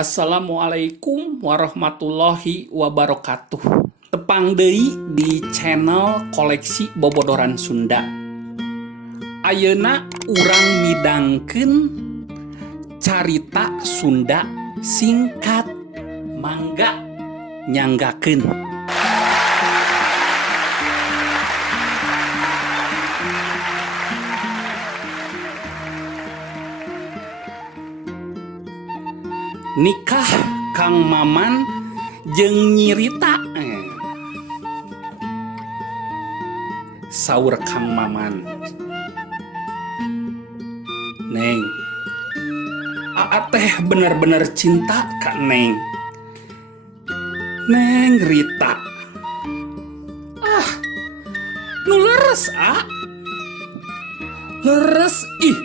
Assalamualaikum warahmatullahi wabarakatuh. Tepang deui di channel koleksi bobodoran Sunda. Ayeuna urang midangkeun carita Sunda singkat, mangga nyanggakeun. Nikah Kang Maman jeung Nyi Rita. Saur Kang Maman, Neng, Aa teh bener-bener cinta ka Neng. Neng Rita, nu leres leres ih,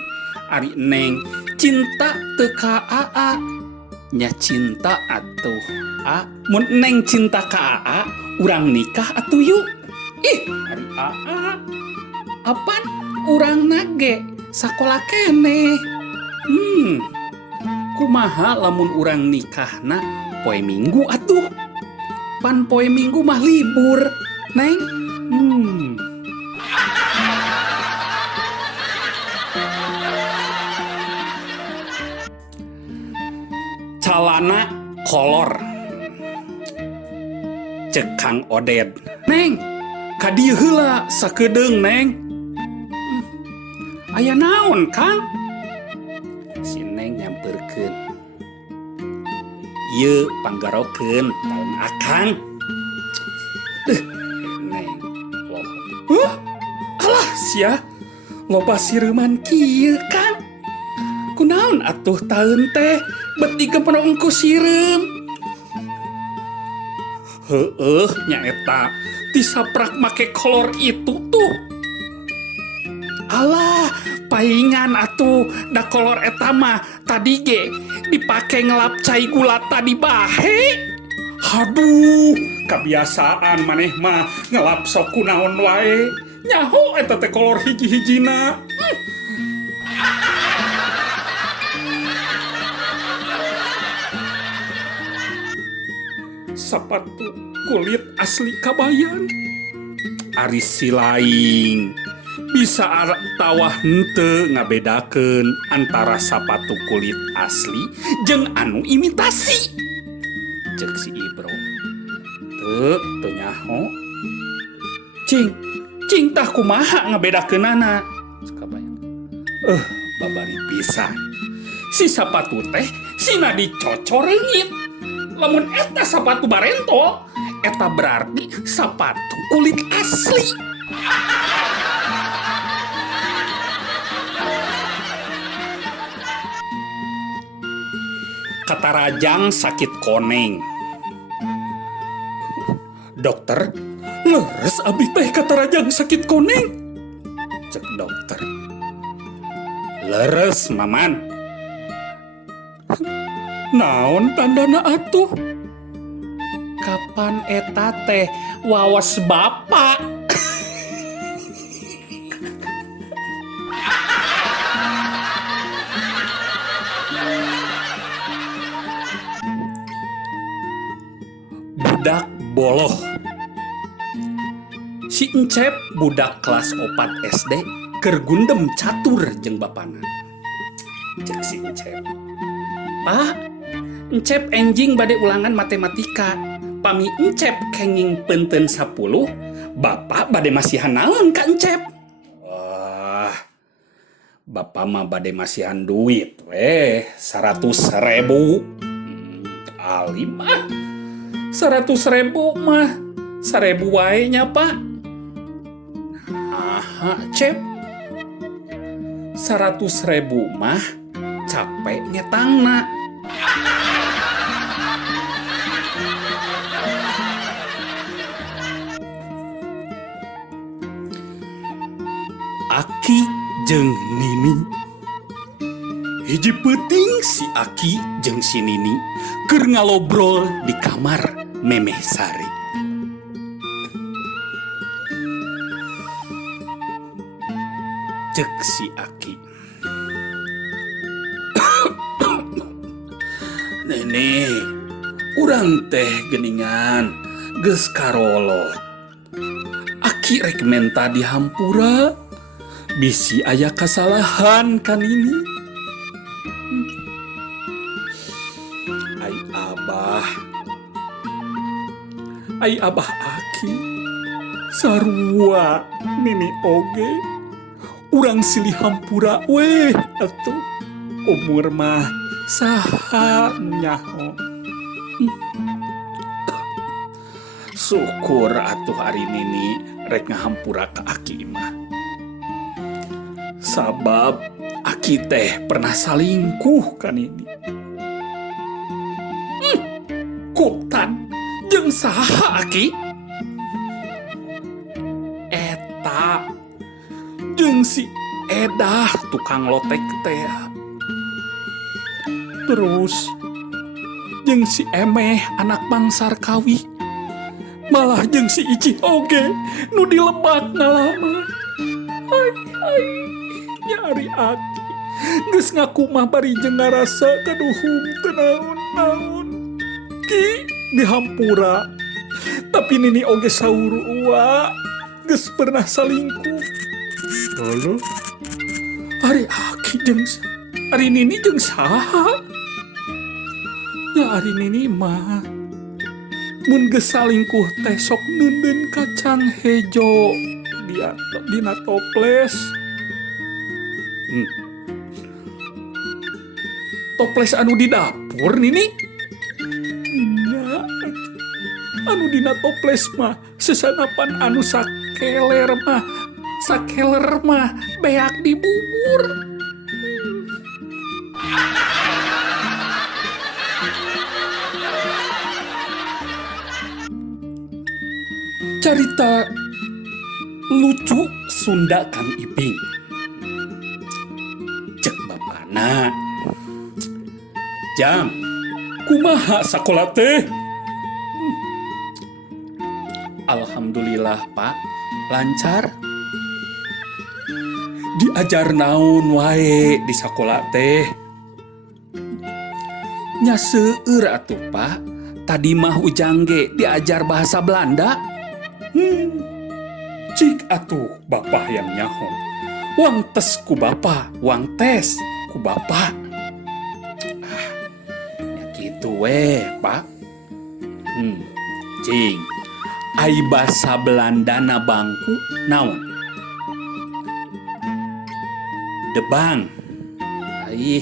ari Neng cinta teu ka Aa. Nya cinta atuh mun Neng cinta ka Aa, urang nikah atuh yuk. Ih, ari Aa apan urang nage sakola keneh. Kumaha lamun urang nikahna poe Minggu atuh. Pan poe Minggu mah libur, Neng. Calana kolor, cek Kang Oded. Neng, ka dieu heula sakedeung, Neng. Aya naon, Kang? Si Neng nyampeurkeun. Ieu panggarokeun taun akang. Neng, loh. Alah sia, loba sireuman kieu, Kang. Kunaon atuh taun teh betiga penongku sireum. Heueuh nyaeta disaprak make kolor itu tuh. Alah, paingan atuh da kolor eta mah tadi ge dipake ngelap cai gula tadi bahe. Haduh, kebiasaan maneh mah ngelap sok kunaon wae. Nyaho eta teh kolor hiji-hijina. Sapatu kulit asli kabayan. Ari silaing bisa tawah henteu ngabedakeun antara sapatu kulit asli jeung anu imitasi. Cek si Ibro. Teu nyaho. Cing tah kumaha ngabedakeunana? Kabayan. Babari pisan. Si sapatu teh sina dicocor reungit. Lamun eta sapatu barentol, eta berarti sapatu kulit asli. Katarajang sakit koneng. Dokter, leres abi teh katarajang sakit koneng. Cek dokter. Leres, Maman. Naon tandana atuh? Kapan eta teh wawas bapak? Budak boloh. Si Encep budak kelas 4 SD keur gundem catur jeung bapana. Cek si Encep. Pak, Encep enjing bade ulangan matematika. Pami Encep kenging peunteun 10, Bapak bade masihan naon ka Encep? Wah, Bapak mah bade masihan duit weh, 100.000. Alim mah 100.000 mah 1.000 wae nya, Pak. Nah, Cep, 100.000 mah capek ngetangna. Aki jeung Nini. Hiji peuting si Aki jeung si Nini keur ngalobrol di kamar Memeh Sari. Cek si Aki. nih, urang teh geningan geus karolot. Aki rek menta dihampura, bisi aya kasalahan kan ini. Ai abah Aki sarua nini oge urang silih hampura weh atuh umur mah saha nyaho. Syukur atuh hari nini rek ngahampura ka Aki mah, sabab Aki teh pernah salingkuh kan ini. Kutan jeung saha Aki? Eta jeung si Edah tukang lotek teh. Terus jeung si Emeh anak Bangsar Kawi. Malah jeung si Ici oge nu di Lebak ngalama. Ai nyari Aki geus ngakumah bari jeung ngarasa kaduhung teu naon-naon. Ki dihampura, tapi nini oge saurua geus pernah salingkuh. Lalu ari Aki jeung ari nini jeung saha? Ya ari nini mah mun geus salingkuh teh sok neuneun kacang hejo dina toples. Toples anu di dapur nini? Anu dina toples mah sesanapan anu sakeler mah beak di bubur. Carita lucu Sunda Kang Iping. Cek bapana, Jam kumaha sakola teh? Alhamdulillah Pak, lancar. Diajar naon wae di sakola teh? Nya seueur atuh Pak, tadi mah ujang ge diajar bahasa Belanda. Cik atuh Bapak yang nyaho. Wang tes ku Bapak, wang tes ku Bapak. Ya gitu weh Pak. Cing. Ai basa Belandana bangku naon? Debang. Ai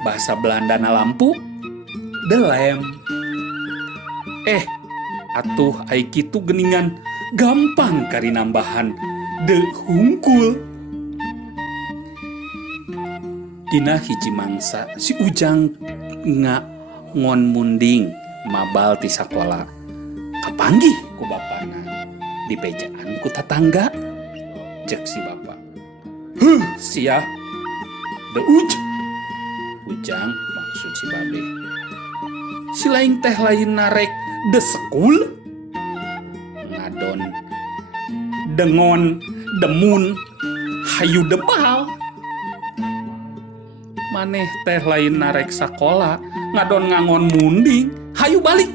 basa Belandana lampu? Delem. Atuh ai kitu geningan gampang kari nambahan de hungkul. Dina hiji mangsa si Ujang ngon munding mabal ti sakola. Kapanggih ku bapana di bejaan ku tatangga. Cek si bapak, sia de Ujang maksud si babe. Si lain teh lain narek de sekul ngadon dengon demun hayu debal. Maneh teh lain narek sakola ngadon ngangon munding hayu balik.